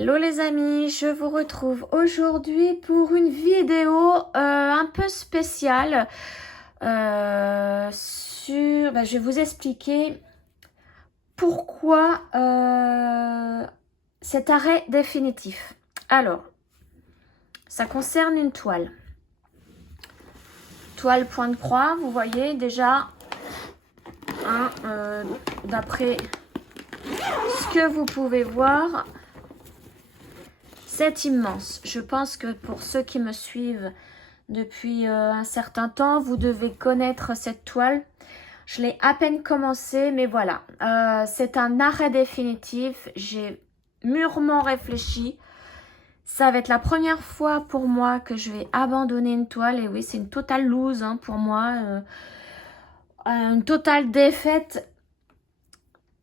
Hello les amis, je vous retrouve aujourd'hui pour une vidéo un peu spéciale je vais vous expliquer pourquoi cet arrêt définitif. Alors, ça concerne une toile. Toile point de croix, vous voyez déjà, d'après ce que vous pouvez voir, c'est immense. Je pense que pour ceux qui me suivent depuis un certain temps, vous devez connaître cette toile. Je l'ai à peine commencé, mais voilà. C'est un arrêt définitif. J'ai mûrement réfléchi. Ça va être la première fois pour moi que je vais abandonner une toile. Et oui, c'est une totale lose pour moi. Une totale défaite.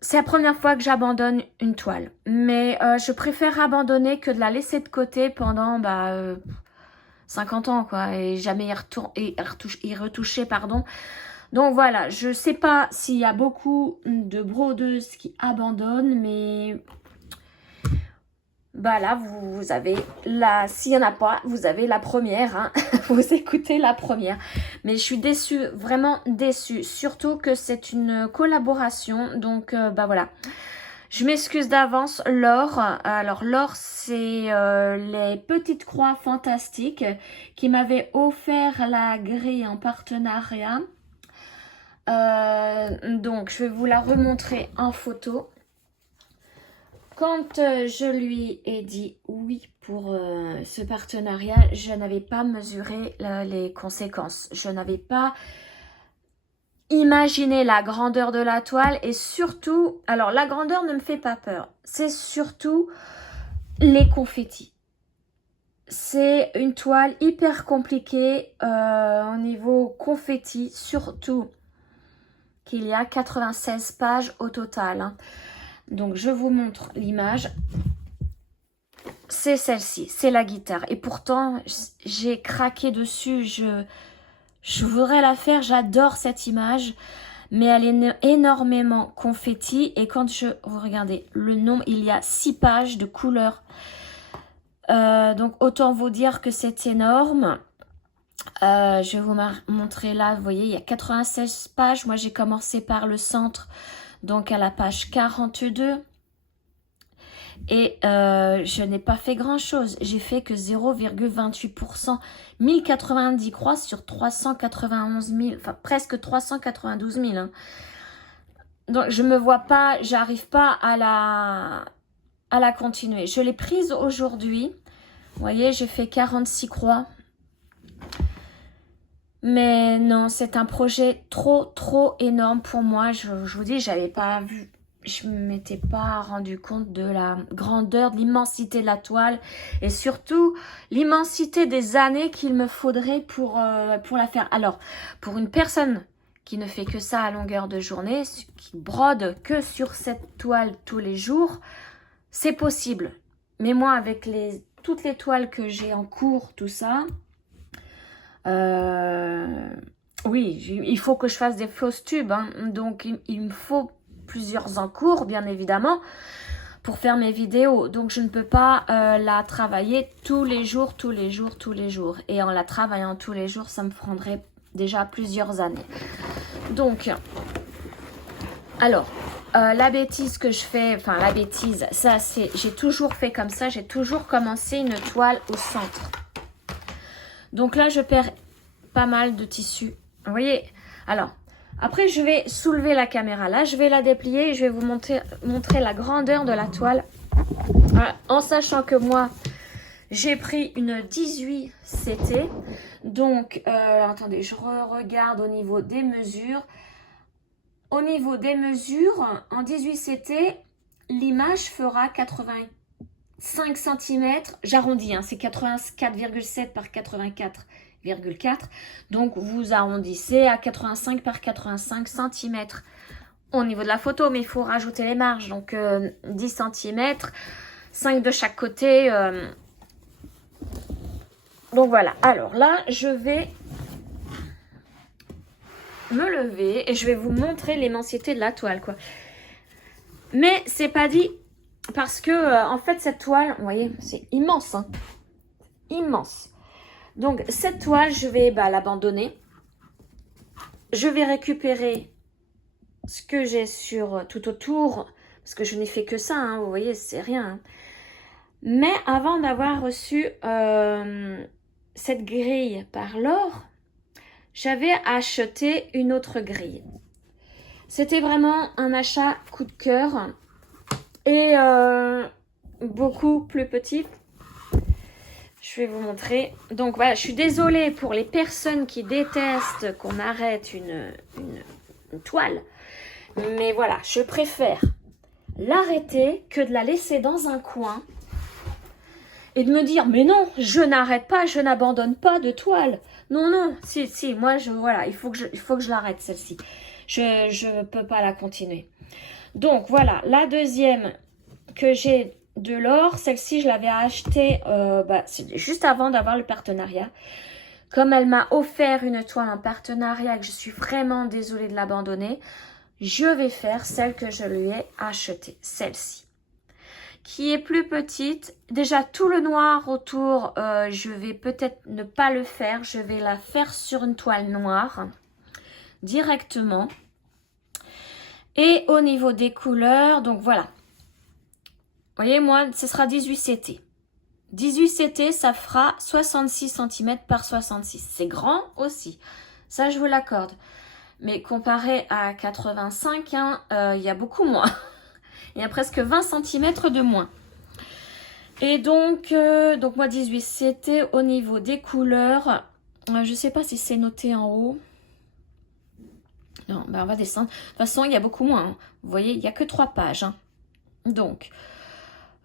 C'est la première fois que j'abandonne une toile. Mais je préfère abandonner que de la laisser de côté pendant 50 ans, quoi. Et jamais y retoucher, pardon. Donc voilà, je sais pas s'il y a beaucoup de brodeuses qui abandonnent, mais là, vous avez la... S'il n'y en a pas, vous avez la première, vous écoutez la première. Mais je suis déçue, vraiment déçue. Surtout que c'est une collaboration, donc voilà. Je m'excuse d'avance, Laure. Alors Laure, c'est les petites croix fantastiques qui m'avaient offert la grille en partenariat. Donc je vais vous la remontrer en photo. Quand je lui ai dit oui pour ce partenariat, je n'avais pas mesuré les conséquences. Je n'avais pas imaginé la grandeur de la toile et surtout, alors la grandeur ne me fait pas peur, c'est surtout les confettis. C'est une toile hyper compliquée au niveau confetti, surtout qu'il y a 96 pages au total. Donc je vous montre l'image. C'est celle-ci, c'est la guitare. Et pourtant, j'ai craqué dessus. Je voudrais la faire, j'adore cette image. Mais elle est énormément confetti. Et quand vous regardez le nombre, il y a 6 pages de couleurs. Donc autant vous dire que c'est énorme. Je vais vous montrer là, vous voyez, il y a 96 pages. Moi, j'ai commencé par le centre, donc à la page 42. Et je n'ai pas fait grand-chose. J'ai fait que 0,28%. 1090 croix sur 391 000, enfin presque 392 000. Donc, je me vois pas, j'arrive pas à la continuer. Je l'ai prise aujourd'hui. Vous voyez, j'ai fait 46 croix. Mais non, c'est un projet trop énorme pour moi. Je vous dis, j'avais pas vu, je ne m'étais pas rendu compte de la grandeur, de l'immensité de la toile et surtout l'immensité des années qu'il me faudrait pour la faire. Alors, pour une personne qui ne fait que ça à longueur de journée, qui brode que sur cette toile tous les jours, c'est possible. Mais moi, avec toutes les toiles que j'ai en cours, tout ça... oui, il faut que je fasse des fausses tubes, donc il me faut plusieurs encours, bien évidemment, pour faire mes vidéos. Donc je ne peux pas la travailler tous les jours. Et en la travaillant tous les jours, ça me prendrait déjà plusieurs années. Donc, alors, la bêtise que je fais, enfin la bêtise, ça c'est, j'ai toujours fait comme ça, j'ai toujours commencé une toile au centre. Donc là, je perds pas mal de tissu. Vous voyez? Alors, après, je vais soulever la caméra. Là, je vais la déplier et je vais vous montrer la grandeur de la toile. Voilà. En sachant que moi, j'ai pris une 18 CT. Donc, attendez, je regarde au niveau des mesures. Au niveau des mesures, en 18 CT, l'image fera 85 cm. J'arrondis, c'est 84,7 par 84,4. Donc, vous arrondissez à 85 par 85 cm au niveau de la photo. Mais il faut rajouter les marges. Donc, 10 cm, 5 de chaque côté. Donc, voilà. Alors là, je vais me lever et je vais vous montrer l'immensité de la toile, quoi. Mais c'est pas dit parce que en fait cette toile, vous voyez, c'est immense, hein, immense. Donc cette toile, je vais l'abandonner. Je vais récupérer ce que j'ai sur tout autour, parce que je n'ai fait que ça, hein, vous voyez, c'est rien. Hein. Mais avant d'avoir reçu cette grille par l'or, j'avais acheté une autre grille. C'était vraiment un achat coup de cœur et beaucoup plus petit. Je vais vous montrer. Donc voilà, je suis désolée pour les personnes qui détestent qu'on arrête une toile. Mais voilà, je préfère l'arrêter que de la laisser dans un coin et de me dire, mais non, je n'arrête pas, je n'abandonne pas de toile. Non, non, si, moi, voilà, il faut que je l'arrête, celle-ci. Je ne peux pas la continuer. Donc, voilà, la deuxième que j'ai de l'or, celle-ci, je l'avais achetée juste avant d'avoir le partenariat. Comme elle m'a offert une toile en partenariat, que je suis vraiment désolée de l'abandonner, je vais faire celle que je lui ai achetée, celle-ci. Qui est plus petite. Déjà, tout le noir autour, je vais peut-être ne pas le faire. Je vais la faire sur une toile noire, directement. Et au niveau des couleurs, donc voilà. Vous voyez, moi, ce sera 18 CT. 18 CT, ça fera 66 cm par 66. C'est grand aussi. Ça, je vous l'accorde. Mais comparé à 85, hein, il y a beaucoup moins. Il y a presque 20 cm de moins. Et donc moi 18, c'était au niveau des couleurs. Je ne sais pas si c'est noté en haut. Non, on va descendre. De toute façon, il y a beaucoup moins. Hein. Vous voyez, il n'y a que 3 pages. Hein. Donc,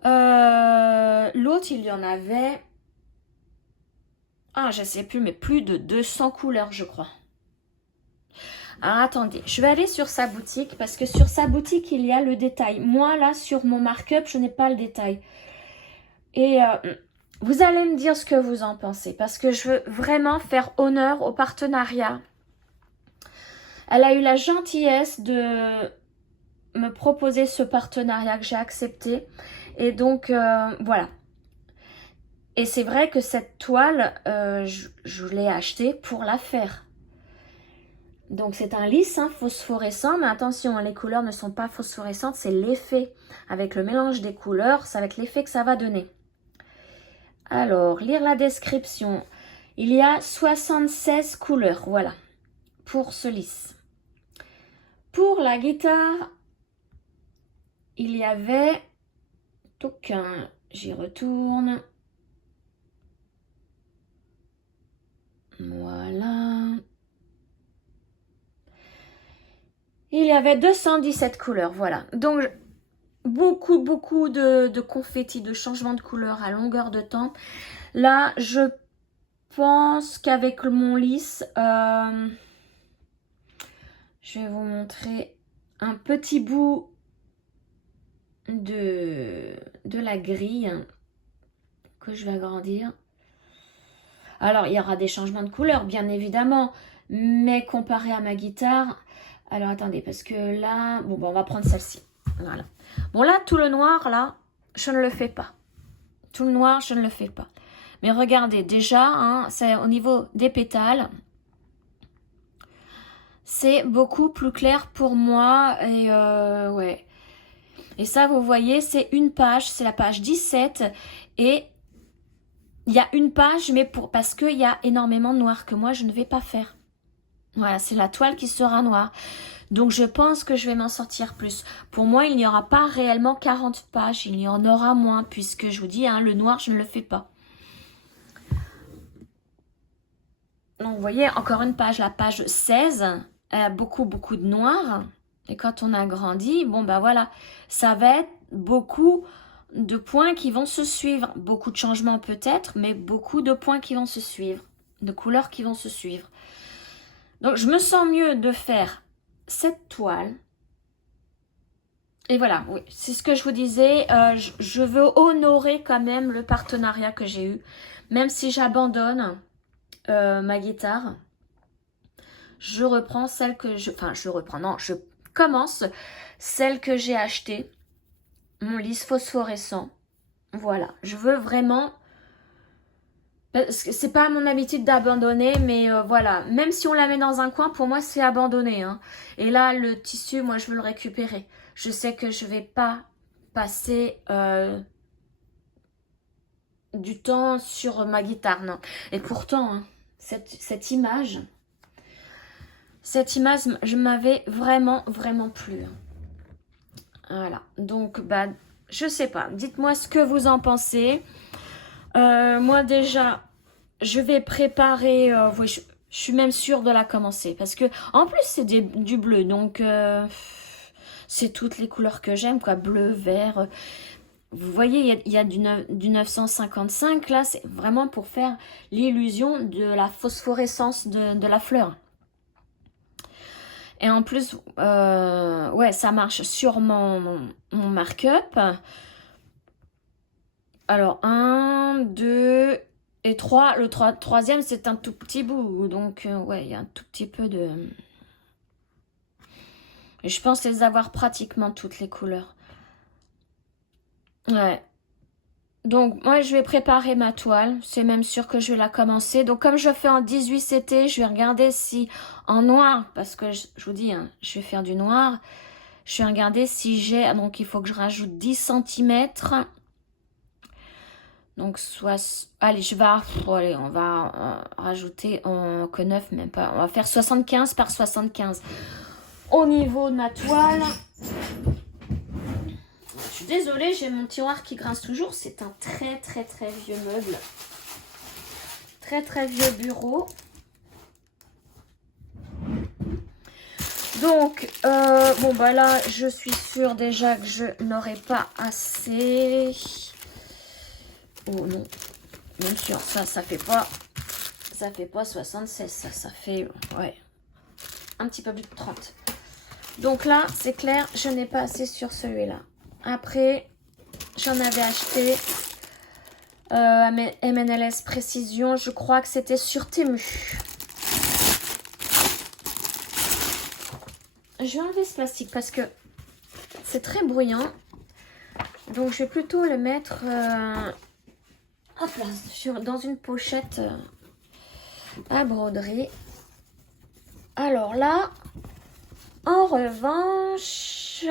l'autre, il y en avait... Ah, je ne sais plus, mais plus de 200 couleurs, je crois. Alors, attendez, je vais aller sur sa boutique, parce que sur sa boutique, il y a le détail. Moi, là, sur mon markup, je n'ai pas le détail. Et vous allez me dire ce que vous en pensez, parce que je veux vraiment faire honneur au partenariat. Elle a eu la gentillesse de me proposer ce partenariat que j'ai accepté. Et donc, voilà. Et c'est vrai que cette toile, je l'ai achetée pour la faire. Donc, c'est un lisse hein, phosphorescent. Mais attention, les couleurs ne sont pas phosphorescentes. C'est l'effet. Avec le mélange des couleurs, ça va être l'effet que ça va donner. Alors, lire la description. Il y a 76 couleurs, voilà, pour ce lisse. Pour la guitare, il y avait... Donc, j'y retourne. Voilà. Il y avait 217 couleurs, voilà. Donc, beaucoup de confettis, de changements de couleurs à longueur de temps. Là, je pense qu'avec mon lisse, je vais vous montrer un petit bout de la grille que je vais agrandir. Alors, il y aura des changements de couleur, bien évidemment, mais comparé à ma guitare... Alors, attendez, parce que là... Bon, on va prendre celle-ci. Voilà. Bon, là, tout le noir, là, je ne le fais pas. Tout le noir, je ne le fais pas. Mais regardez, déjà, hein, c'est au niveau des pétales. C'est beaucoup plus clair pour moi. Et ouais. Et ça, vous voyez, c'est une page. C'est la page 17. Et il y a une page, mais parce qu'il y a énormément de noir que moi, je ne vais pas faire. Voilà, c'est la toile qui sera noire. Donc, je pense que je vais m'en sortir plus. Pour moi, il n'y aura pas réellement 40 pages. Il y en aura moins, puisque je vous dis, hein, le noir, je ne le fais pas. Donc, vous voyez, encore une page, la page 16. Beaucoup de noir. Et quand on agrandit, bon, ben voilà, ça va être beaucoup de points qui vont se suivre. Beaucoup de changements peut-être, mais beaucoup de points qui vont se suivre. De couleurs qui vont se suivre. Donc, je me sens mieux de faire cette toile. Et voilà, oui, c'est ce que je vous disais. Je veux honorer quand même le partenariat que j'ai eu. Même si j'abandonne ma guitare, je reprends celle que je... Enfin, je reprends, non, je commence celle que j'ai achetée. mon lisse phosphorescent. Voilà, je veux vraiment... Parce que c'est pas mon habitude d'abandonner, mais voilà. Même si on la met dans un coin, pour moi, c'est abandonné. Hein. Et là, le tissu, moi, je veux le récupérer. Je sais que je vais pas passer du temps sur ma guitare, non. Et pourtant, hein, cette image, je m'avais vraiment, vraiment plu. Voilà. Donc, bah, je sais pas. Dites-moi ce que vous en pensez. Moi déjà, je vais préparer, oui, je suis même sûre de la commencer parce que en plus c'est du bleu, donc c'est toutes les couleurs que j'aime, quoi, bleu, vert. Vous voyez, il y a du 955 là, c'est vraiment pour faire l'illusion de la phosphorescence de la fleur. Et en plus, ouais, ça marche sur mon mark-up. Alors, 1, 2 et 3. Le troisième, c'est un tout petit bout. Donc, ouais, il y a un tout petit peu de... Et je pense les avoir pratiquement toutes les couleurs. Ouais. Donc, moi, je vais préparer ma toile. C'est même sûr que je vais la commencer. Donc, comme je fais en 18 CT, je vais regarder si en noir, parce que je vous dis, hein, je vais faire du noir. Je vais regarder si j'ai... Donc, il faut que je rajoute 10 centimètres. Donc, soit... Allez, allez, on va rajouter que 9, même pas. On va faire 75 par 75. Au niveau de ma toile... Je suis désolée, j'ai mon tiroir qui grince toujours. C'est un très, très, très vieux meuble. Très, très vieux bureau. Donc, bon, bah là, je suis sûre déjà que je n'aurai pas assez... Oh non, bien sûr, ça fait pas 76, ça fait, ouais, un petit peu plus de 30. Donc là, c'est clair, je n'ai pas assez sur celui-là. Après, j'en avais acheté à mes MNLS Précision, je crois que c'était sur Temu. Je vais enlever ce plastique parce que c'est très bruyant. Donc, je vais plutôt le mettre... hop là, dans une pochette à broderie. Alors là, en revanche,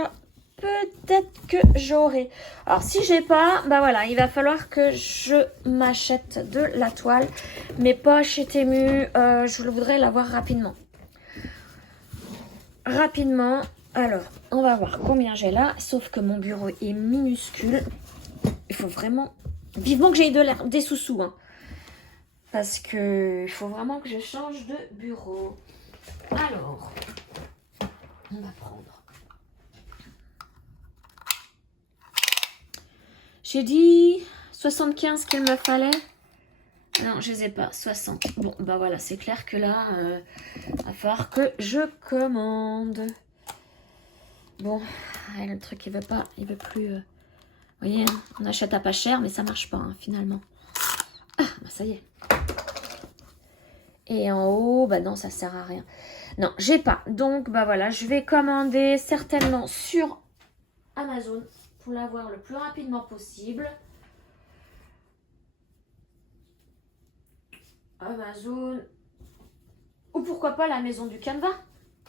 peut-être que j'aurai. Alors si j'ai pas, bah voilà, il va falloir que je m'achète de la toile, mais pas chez Temu. Je voudrais l'avoir rapidement. Rapidement. Alors, on va voir combien j'ai là. Sauf que mon bureau est minuscule. Il faut vraiment... Vivement que j'ai des sous-sous. Hein. Parce que il faut vraiment que je change de bureau. Alors, on va prendre. J'ai dit 75 qu'il me fallait. Non, je les ai pas. 60. Bon, bah voilà, c'est clair que là, il va falloir que je commande. Bon, le truc, il veut pas, il veut plus... Vous voyez, hein, on achète à pas cher, mais ça marche pas, hein, finalement. Ah, bah ça y est. Et en haut, bah non, ça sert à rien. Non, j'ai pas. Donc, bah voilà, je vais commander certainement sur Amazon pour l'avoir le plus rapidement possible. Amazon. Ou pourquoi pas la maison du Canva.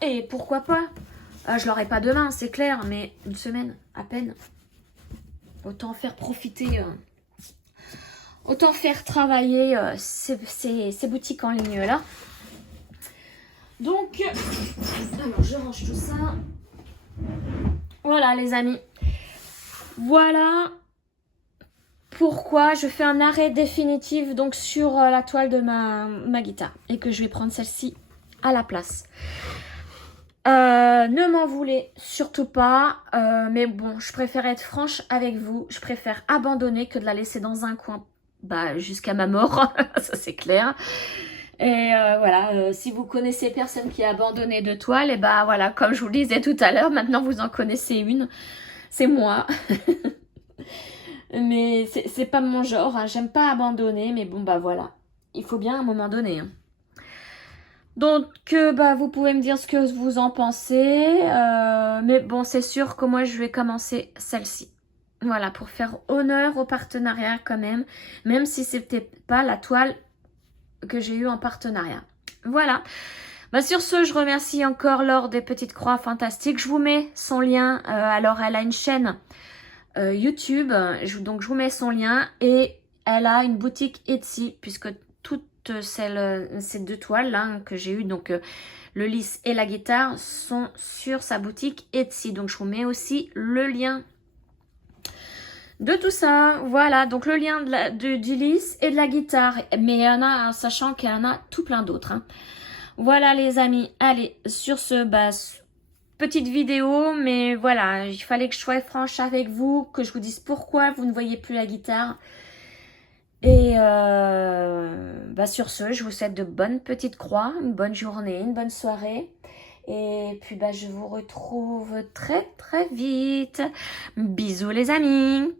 Et pourquoi pas je l'aurai pas demain, c'est clair, mais une semaine à peine. Autant faire profiter... autant faire travailler ces boutiques en ligne là. Donc, alors je range tout ça. Voilà les amis. Voilà pourquoi je fais un arrêt définitif donc sur la toile de ma guitare. Et que je vais prendre celle-ci à la place. Ne m'en voulez surtout pas. Mais bon, je préfère être franche avec vous. Je préfère abandonner que de la laisser dans un coin jusqu'à ma mort. Ça c'est clair. Et voilà, si vous connaissez personne qui a abandonné de toile, et bah voilà, comme je vous le disais tout à l'heure, maintenant vous en connaissez une, c'est moi. Mais c'est pas mon genre, hein. J'aime pas abandonner, mais bon bah voilà, il faut bien à un moment donné. Hein. Donc bah vous pouvez me dire ce que vous en pensez, mais bon c'est sûr que moi je vais commencer celle-ci. Voilà, pour faire honneur au partenariat quand même si c'était pas la toile que j'ai eue en partenariat. Voilà. Bah sur ce, je remercie encore Laure des Petites Croix Fantastiques. Je vous mets son lien. Alors, elle a une chaîne YouTube. Donc, je vous mets son lien. Et elle a une boutique Etsy, puisque toutes ces deux toiles là que j'ai eues, donc le lys et la guitare, sont sur sa boutique Etsy. Donc, je vous mets aussi le lien de tout ça. Voilà, donc le lien du lys et de la guitare. Mais il y en a, sachant qu'il y en a tout plein d'autres. Hein. Voilà les amis, allez, sur ce, petite vidéo, mais voilà, il fallait que je sois franche avec vous, que je vous dise pourquoi vous ne voyez plus la guitare. Et sur ce, je vous souhaite de bonnes petites croix, une bonne journée, une bonne soirée. Et puis je vous retrouve très très vite. Bisous les amis.